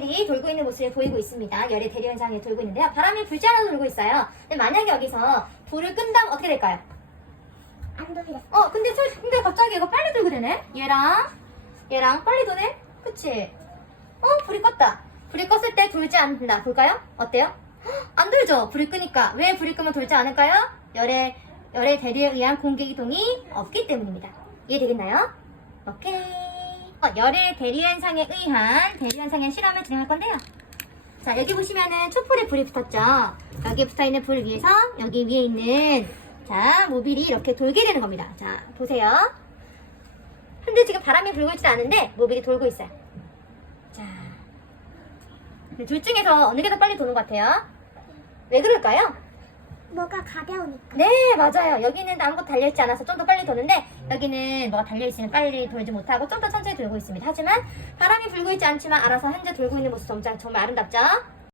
모빌이 돌고 있는 모습이 보이고 있습니다. 열의 대류 현상이 돌고 있는데요. 바람이 불지 않아도 돌고 있어요. 근데 만약에 여기서 불을 끈다면 어떻게 될까요? 안 돌려. 어, 근데 저, 근데 갑자기 이거 빨리 돌게 되네? 얘랑, 얘랑 빨리 도네? 그치? 어, 불이 껐다. 불이 껐을 때 돌지 않는다. 볼까요? 어때요? 헉, 안 돌죠? 불이 끄니까. 왜 불이 끄면 돌지 않을까요? 열의, 열의 대류에 의한 공기 이동이 없기 때문입니다. 이해되겠나요? 오케이. 어, 열의 대류 현상에 의한 대류 현상의 실험을 진행할 건데요. 자, 여기 보시면은 촛불에 불이 붙었죠? 여기에 붙어 있는 불 위에서 여기 위에 있는 자, 모빌이 이렇게 돌게 되는 겁니다. 자, 보세요. 근데 지금 바람이 불고 있지 않은데 모빌이 돌고 있어요. 자. 둘 중에서 어느 게 더 빨리 도는 것 같아요? 왜 그럴까요? 뭐가 가벼우니까. 네, 맞아요. 여기는 아무것도 달려있지 않아서 좀 더 빨리 도는데, 여기는 뭐가 달려있으면 빨리 돌지 못하고 좀 더 천천히 돌고 있습니다. 하지만 바람이 불고 있지 않지만 알아서 현재 돌고 있는 모습 정말, 정말 아름답죠?